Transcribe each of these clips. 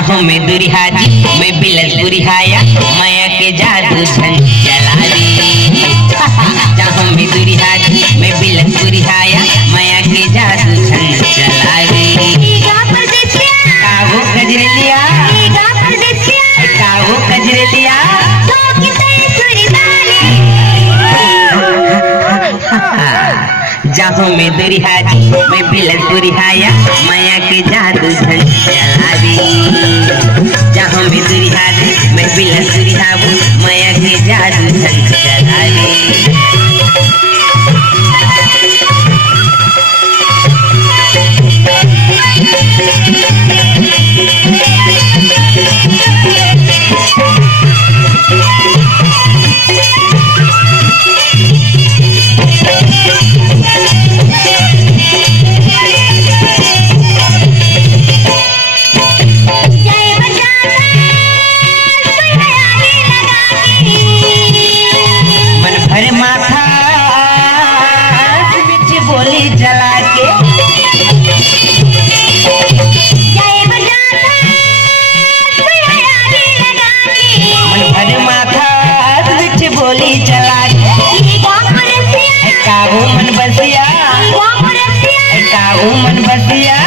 जहाँ में दुरिहा जी मैं बिलस बुरिहाया माया के जादू झन चलावी। जहाँ में दुरिहा जी मैं बिलस बुरिहाया माया के जादू झन चलावी। काहो कजरलिया काहो कजरलिया जहाँ में दुरिहा जी मैं बिलस बुरिहाया माया के जादू झन चलावी। जहाँ में दुरिहा जी मैं बिलस बुरिहाबू माया के जादू झन चलावी। बोली जला के मन भर माथा बिच बोली जला के काहू मन बसिया काहू मन बसिया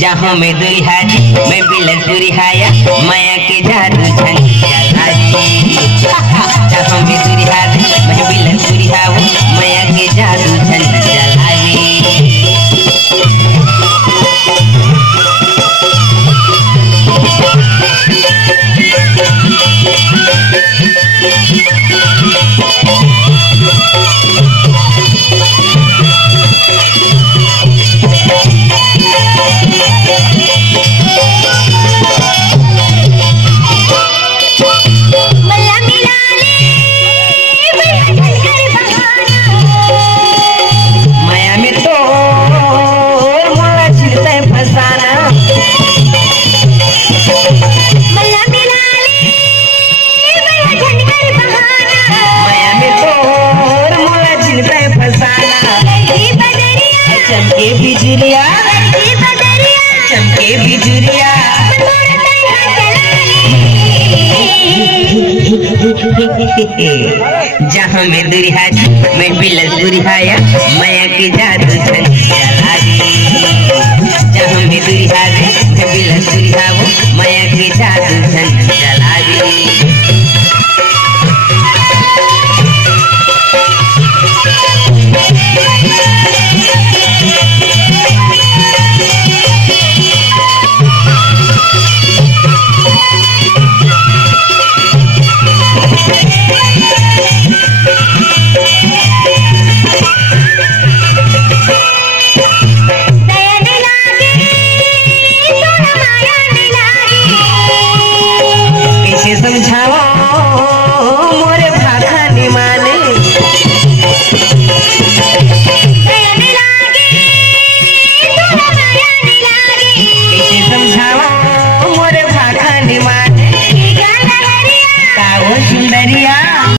जहाँ में दुरिहा जी मैं बिलस बुरिहाया माया के जादू झन चलावी। जहाँ में दुरिहा जी मैं बिलस बुरिहाऊ माया के जादू झन चलावी। चमके बिजुरिया चमके बिजुरिया जहाँ में दुरिहा जी मैं बिलस बुरिहाया माया के जादू झन चलावी। जहाँ में दुरिहा जी मैं बिलस बुरिहाऊ माया के जादू